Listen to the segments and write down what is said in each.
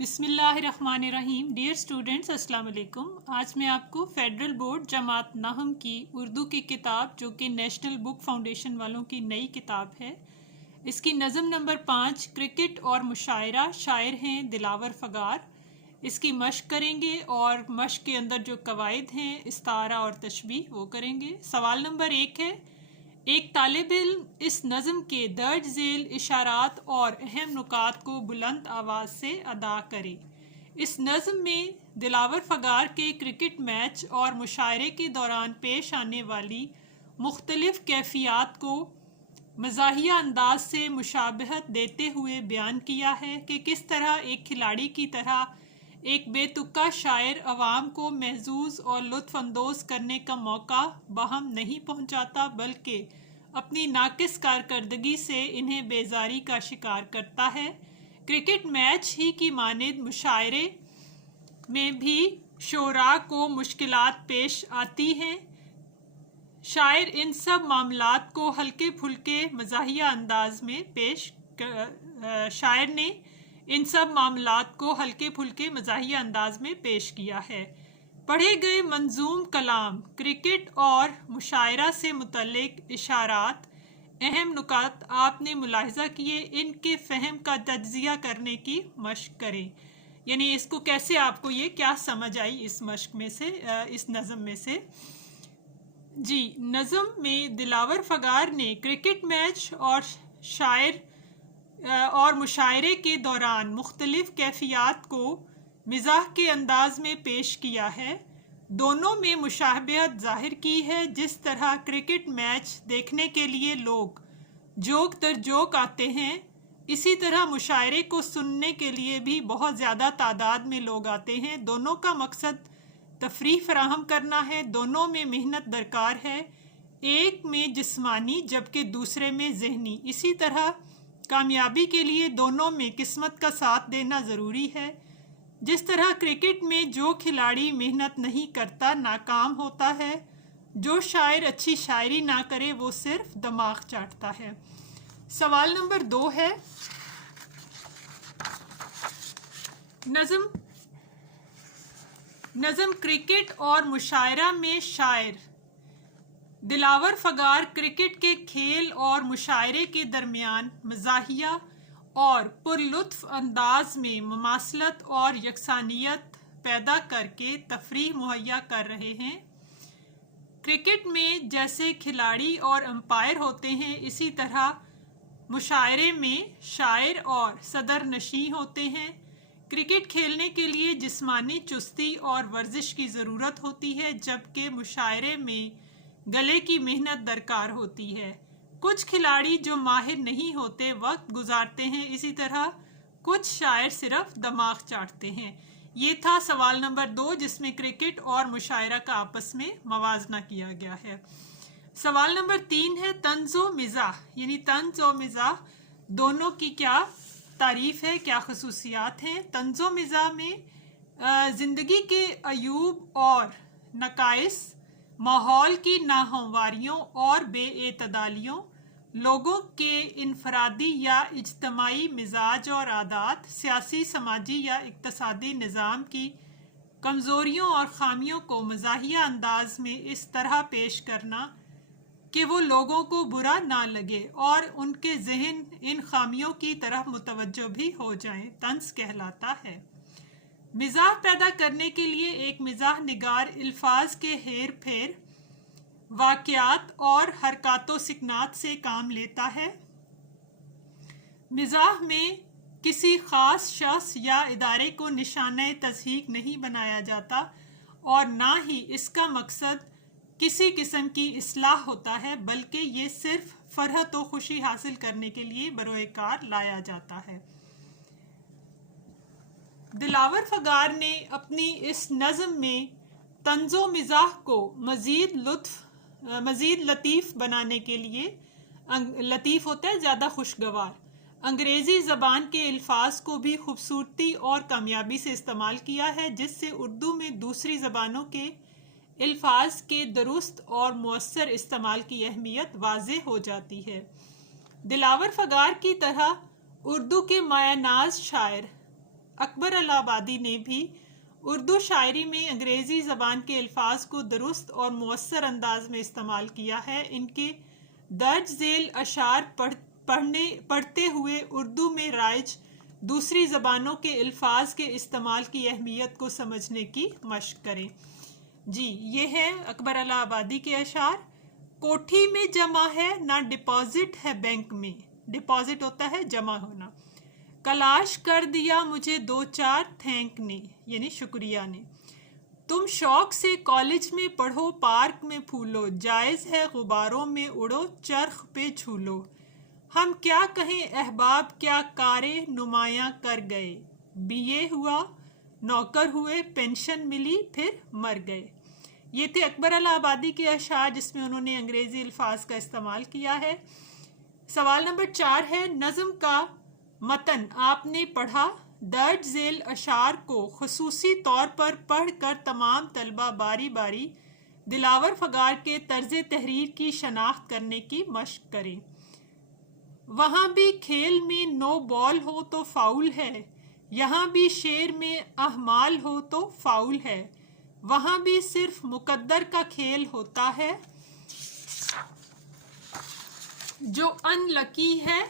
بسم اللہ الرحمن الرحیم۔ ڈیئر اسٹوڈنٹس، السلام علیکم۔ آج میں آپ کو فیڈرل بورڈ جماعت نحم کی اردو کی کتاب، جو کہ نیشنل بک فاؤنڈیشن والوں کی نئی کتاب ہے، اس کی نظم نمبر 5 کرکٹ اور مشاعرہ، شاعر ہیں دلاور فغار، اس کی مشق کریں گے اور مشق کے اندر جو قواعد ہیں استعارہ اور تشبیہ وہ کریں گے۔ سوال نمبر 1 ہے، ایک طالب علم اس نظم کے درج ذیل اشارات اور اہم نکات کو بلند آواز سے ادا کرے۔ اس نظم میں دلاور فغار کے کرکٹ میچ اور مشاعرے کے دوران پیش آنے والی مختلف کیفیات کو مزاحیہ انداز سے مشابہت دیتے ہوئے بیان کیا ہے کہ کس طرح ایک کھلاڑی کی طرح ایک بے تکا شاعر عوام کو محظوظ اور لطف اندوز کرنے کا موقع بہم نہیں پہنچاتا، بلکہ اپنی ناقص کارکردگی سے انہیں بیزاری کا شکار کرتا ہے۔ کرکٹ میچ ہی کی مانند مشاعرے میں بھی شعراء کو مشکلات پیش آتی ہیں۔ شاعر ان سب معاملات کو ہلکے پھلکے مزاحیہ انداز میں پیش کیا ہے۔ پڑھے گئے منظوم کلام کرکٹ اور مشاعرہ سے متعلق اشارات، اہم نکات آپ نے ملاحظہ کیے، ان کے فہم کا تجزیہ کرنے کی مشق کریں۔ یعنی اس کو کیسے آپ کو یہ کیا سمجھ آئی اس مشق میں سے، اس نظم میں سے۔ جی، نظم میں دلاور فغار نے کرکٹ میچ اور مشاعرے کے دوران مختلف کیفیات کو مزاح کے انداز میں پیش کیا ہے۔ دونوں میں مشابہت ظاہر کی ہے۔ جس طرح کرکٹ میچ دیکھنے کے لیے لوگ جوک در جوک آتے ہیں، اسی طرح مشاعرے کو سننے کے لیے بھی بہت زیادہ تعداد میں لوگ آتے ہیں۔ دونوں کا مقصد تفریح فراہم کرنا ہے، دونوں میں محنت درکار ہے، ایک میں جسمانی جبکہ دوسرے میں ذہنی۔ اسی طرح کامیابی کے لیے دونوں میں قسمت کا ساتھ دینا ضروری ہے۔ جس طرح کرکٹ میں جو کھلاڑی محنت نہیں کرتا ناکام ہوتا ہے، جو شاعر اچھی شاعری نہ کرے وہ صرف دماغ چاٹتا ہے۔ سوال نمبر 2 ہے، نظم کرکٹ اور مشاعرہ میں شاعر دلاور فغار کرکٹ کے کھیل اور مشاعرے کے درمیان مزاحیہ اور پرلطف انداز میں مماثلت اور یکسانیت پیدا کر کے تفریح مہیا کر رہے ہیں۔ کرکٹ میں جیسے کھلاڑی اور امپائر ہوتے ہیں، اسی طرح مشاعرے میں شاعر اور صدر نشین ہوتے ہیں۔ کرکٹ کھیلنے کے لیے جسمانی چستی اور ورزش کی ضرورت ہوتی ہے، جبکہ مشاعرے میں گلے کی محنت درکار ہوتی ہے۔ کچھ کھلاڑی جو ماہر نہیں ہوتے وقت گزارتے ہیں، اسی طرح کچھ شاعر صرف دماغ چاٹتے ہیں۔ یہ تھا سوال نمبر 2، جس میں کرکٹ اور مشاعرہ کا آپس میں موازنہ کیا گیا ہے۔ سوال نمبر 3 ہے، طنز و مزاح، یعنی طنز و مزاح دونوں کی کیا تعریف ہے، کیا خصوصیات ہیں۔ طنز و مزاح میں زندگی کے عیوب اور نقائص، ماحول کی ناہمواریوں اور بے اعتدالیوں، لوگوں کے انفرادی یا اجتماعی مزاج اور عادات، سیاسی، سماجی یا اقتصادی نظام کی کمزوریوں اور خامیوں کو مزاحیہ انداز میں اس طرح پیش کرنا کہ وہ لوگوں کو برا نہ لگے اور ان کے ذہن ان خامیوں کی طرف متوجہ بھی ہو جائیں، طنز کہلاتا ہے۔ مزاح پیدا کرنے کے لیے ایک مزاح نگار الفاظ کے ہیر پھیر، واقعات اور حرکات و سکنات سے کام لیتا ہے۔ مزاح میں کسی خاص شخص یا ادارے کو نشانہ تضحیک نہیں بنایا جاتا اور نہ ہی اس کا مقصد کسی قسم کی اصلاح ہوتا ہے، بلکہ یہ صرف فرحت و خوشی حاصل کرنے کے لیے بروئے کار لایا جاتا ہے۔ دلاور فغار نے اپنی اس نظم میں طنز و مزاح کو مزید لطیف بنانے کے لیے، لطیف ہوتا ہے زیادہ خوشگوار، انگریزی زبان کے الفاظ کو بھی خوبصورتی اور کامیابی سے استعمال کیا ہے، جس سے اردو میں دوسری زبانوں کے الفاظ کے درست اور مؤثر استعمال کی اہمیت واضح ہو جاتی ہے۔ دلاور فغار کی طرح اردو کے مایہ ناز شاعر اکبر الہٰبادی نے بھی اردو شاعری میں انگریزی زبان کے الفاظ کو درست اور مؤثر انداز میں استعمال کیا ہے۔ ان کے درج ذیل اشعار پڑھتے ہوئے اردو میں رائج دوسری زبانوں کے الفاظ کے استعمال کی اہمیت کو سمجھنے کی مشق کریں۔ جی یہ ہے اکبر الہٰبادی کے اشعار۔ کوٹھی میں جمع ہے نہ ڈپازٹ ہے بینک میں، ڈپازٹ ہوتا ہے جمع ہونا۔ کلاش کر دیا مجھے دو چار تھینک نے، یعنی شکریہ نے۔ تم شوق سے کالج میں پڑھو پارک میں پھولو، جائز ہے غباروں میں اڑو چرخ پہ جھولو۔ ہم کیا کہیں احباب کیا کارے نمایاں کر گئے، بی اے ہوا نوکر ہوئے پینشن ملی پھر مر گئے۔ یہ تھے اکبر الہٰبادی کے اشعار جس میں انہوں نے انگریزی الفاظ کا استعمال کیا ہے۔ سوال نمبر 4 ہے، نظم کا متن آپ نے پڑھا، درج ذیل اشعار کو خصوصی طور پر پڑھ کر تمام طلبہ باری باری دلاور فغار کے طرز تحریر کی شناخت کرنے کی مشق کریں۔ وہاں بھی کھیل میں نو بال ہو تو فاؤل ہے، یہاں بھی شعر میں احمال ہو تو فاؤل ہے، وہاں بھی صرف مقدر کا کھیل ہوتا ہے، جو ان لکی ہے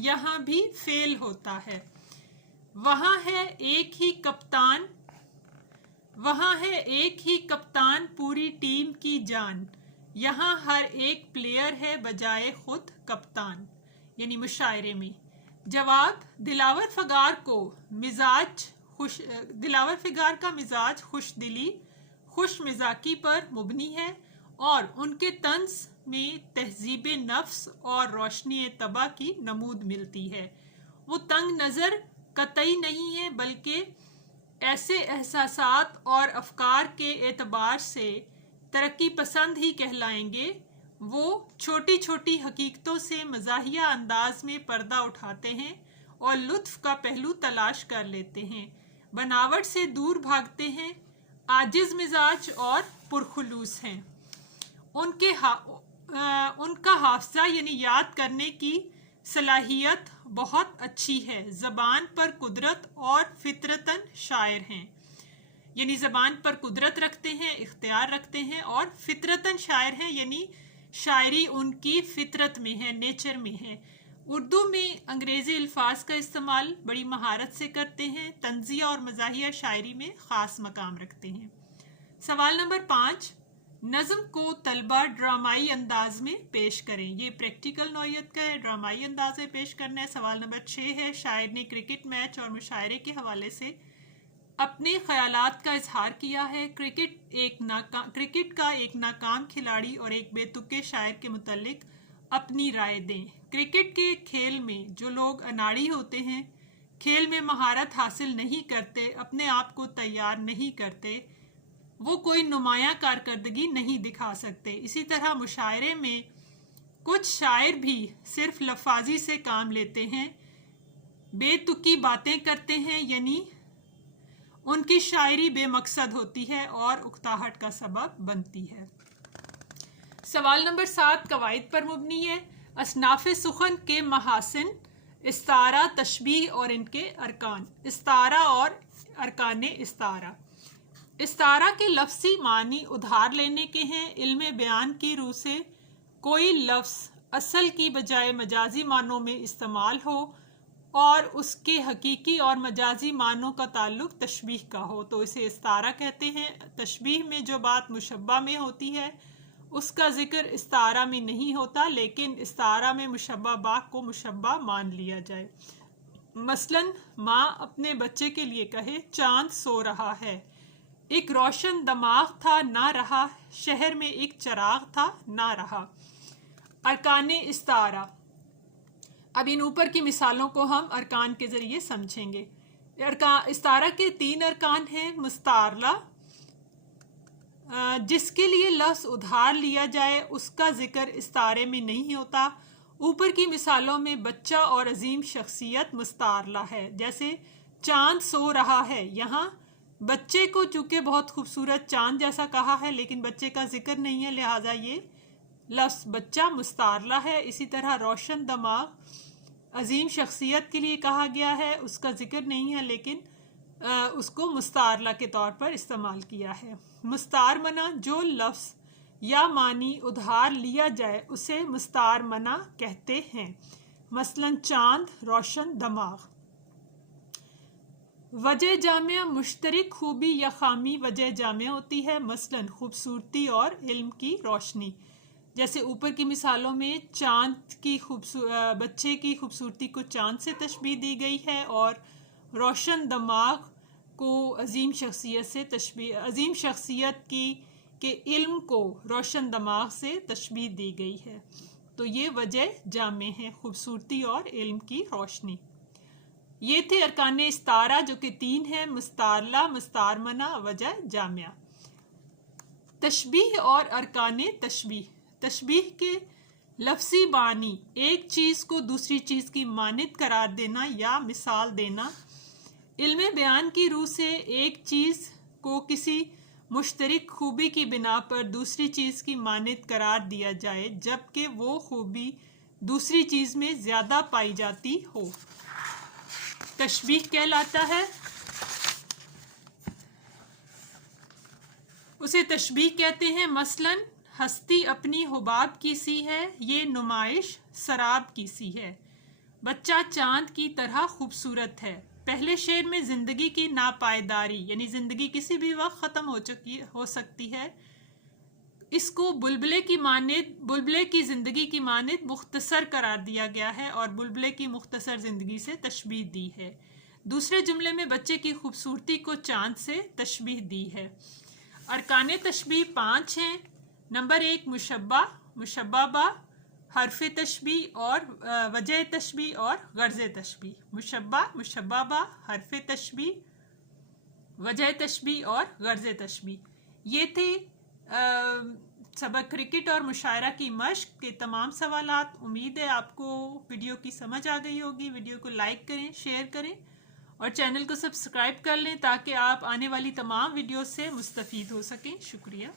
یہاں بھی فیل ہوتا ہے۔ وہاں ہے ایک ہی کپتان، وہاں ہے ایک ہی کپتان پوری ٹیم کی جان، یہاں ہر ایک پلیئر ہے بجائے خود کپتان، یعنی مشاعرے میں۔ جواب، دلاور فغار کا مزاج خوش دلی خوش مزاجی پر مبنی ہے اور ان کے طنز میں تہذیب نفس اور روشنی طبع کی نمود ملتی ہے۔ وہ تنگ نظر قطعی نہیں ہے بلکہ ایسے احساسات اور افکار کے اعتبار سے ترقی پسند ہی کہلائیں گے۔ وہ چھوٹی چھوٹی حقیقتوں سے مزاحیہ انداز میں پردہ اٹھاتے ہیں اور لطف کا پہلو تلاش کر لیتے ہیں، بناوٹ سے دور بھاگتے ہیں، عاجز مزاج اور پرخلوص ہیں۔ ان کا حافظہ یعنی یاد کرنے کی صلاحیت بہت اچھی ہے، زبان پر قدرت اور فطرتاً شاعر ہیں، یعنی زبان پر قدرت رکھتے ہیں، اختیار رکھتے ہیں اور فطرتاً شاعر ہیں، یعنی شاعری ان کی فطرت میں ہے، نیچر میں ہے۔ اردو میں انگریزی الفاظ کا استعمال بڑی مہارت سے کرتے ہیں، طنزیہ اور مزاحیہ شاعری میں خاص مقام رکھتے ہیں۔ سوال نمبر 5، نظم کو طلبہ ڈرامائی انداز میں پیش کریں۔ یہ پریکٹیکل نوعیت کا ہے، ڈرامائی انداز میں پیش کرنا ہے۔ سوال نمبر 6 ہے، شاعر نے کرکٹ میچ اور مشاعرے کے حوالے سے اپنے خیالات کا اظہار کیا ہے۔ کرکٹ کا ایک ناکام کھلاڑی اور ایک بے تکے شاعر کے متعلق اپنی رائے دیں۔ کرکٹ کے کھیل میں جو لوگ اناڑی ہوتے ہیں، کھیل میں مہارت حاصل نہیں کرتے، اپنے آپ کو تیار نہیں کرتے، وہ کوئی نمایاں کارکردگی نہیں دکھا سکتے۔ اسی طرح مشاعرے میں کچھ شاعر بھی صرف لفاظی سے کام لیتے ہیں، بے تکی باتیں کرتے ہیں، یعنی ان کی شاعری بے مقصد ہوتی ہے اور اکتاہٹ کا سبب بنتی ہے۔ سوال نمبر 7 قواعد پر مبنی ہے۔ اصناف سخن کے محاسن، استعارہ، تشبیہ اور ان کے ارکان۔ استعارہ اور ارکان استعارہ۔ استعارہ کے لفظی معنی ادھار لینے کے ہیں۔ علم بیان کی روح سے کوئی لفظ اصل کی بجائے مجازی معنوں میں استعمال ہو اور اس کے حقیقی اور مجازی معنوں کا تعلق تشبیہ کا ہو تو اسے استعارہ کہتے ہیں۔ تشبیہ میں جو بات مشبہ میں ہوتی ہے اس کا ذکر استعارہ میں نہیں ہوتا، لیکن استعارہ میں مشبہ بہ کو مشبہ مان لیا جائے۔ مثلاً ماں اپنے بچے کے لیے کہے، چاند سو رہا ہے، ایک روشن دماغ تھا نہ رہا، شہر میں ایک چراغ تھا نہ رہا۔ ارکان استعارہ۔ اب ان اوپر کی مثالوں کو ہم ارکان کے ذریعے سمجھیں گے۔ استعارہ کے 3 ارکان ہیں۔ مستعارلہ، جس کے لیے لفظ ادھار لیا جائے اس کا ذکر استعارے میں نہیں ہوتا۔ اوپر کی مثالوں میں بچہ اور عظیم شخصیت مستعارلہ ہے، جیسے چاند سو رہا ہے۔ یہاں بچے کو چونکہ بہت خوبصورت چاند جیسا کہا ہے لیکن بچے کا ذکر نہیں ہے، لہٰذا یہ لفظ بچہ مستعارلہ ہے۔ اسی طرح روشن دماغ عظیم شخصیت کے لیے کہا گیا ہے، اس کا ذکر نہیں ہے لیکن اس کو مستعارلہ کے طور پر استعمال کیا ہے۔ مستعارمنہ جو لفظ یا معنی ادھار لیا جائے اسے مستعارمنہ کہتے ہیں، مثلا چاند، روشن دماغ۔ وجہ جامعہ مشترک خوبی یا خامی وجہ جامعہ ہوتی ہے، مثلا خوبصورتی اور علم کی روشنی۔ جیسے اوپر کی مثالوں میں چاند کی بچے کی خوبصورتی کو چاند سے تشبیہ دی گئی ہے، اور روشن دماغ کو عظیم شخصیت کے علم کو روشن دماغ سے تشبیہ دی گئی ہے۔ تو یہ وجہ جامع ہے، خوبصورتی اور علم کی روشنی۔ یہ تھے ارکان استعارہ جو کہ 3 ہیں: مستعارلہ، مستعارمنہ، وجہ جامعہ۔ تشبیہ اور ارکان تشبیہ۔ تشبیہ کے لفظی معنی ایک چیز کو دوسری چیز کی مانند قرار دینا یا مثال دینا۔ علم بیان کی روح سے ایک چیز کو کسی مشترک خوبی کی بنا پر دوسری چیز کی مانند قرار دیا جائے جبکہ وہ خوبی دوسری چیز میں زیادہ پائی جاتی ہو، تشبیہ کہلاتا ہے۔ اسے تشبیہ کہتے ہیں۔ مثلا ہستی اپنی حباب کی سی ہے، یہ نمائش سراب کی سی ہے۔ بچہ چاند کی طرح خوبصورت ہے۔ پہلے شعر میں زندگی کی ناپائیداری، یعنی زندگی کسی بھی وقت ختم ہو سکتی ہے، اس کو بلبلے کی زندگی کی مانند مختصر قرار دیا گیا ہے اور بلبلے کی مختصر زندگی سے تشبیہ دی ہے۔ دوسرے جملے میں بچے کی خوبصورتی کو چاند سے تشبیہ دی ہے۔ ارکان تشبیہ 5 ہیں۔ نمبر 1 مشبہ، مشبہ بہ، حرف تشبیہ اور وجہ تشبیہ اور غرض تشبیہ۔ مشبہ، مشبہ بہ، حرف تشبیہ، وجہ تشبیہ اور غرض تشبیہ۔ یہ تھے سبق کرکٹ اور مشاعرہ کی مشق کے تمام سوالات۔ امید ہے آپ کو ویڈیو کی سمجھ آ گئی ہوگی۔ ویڈیو کو لائک کریں، شیئر کریں اور چینل کو سبسکرائب کر لیں تاکہ آپ آنے والی تمام ویڈیوز سے مستفید ہو سکیں۔ شکریہ۔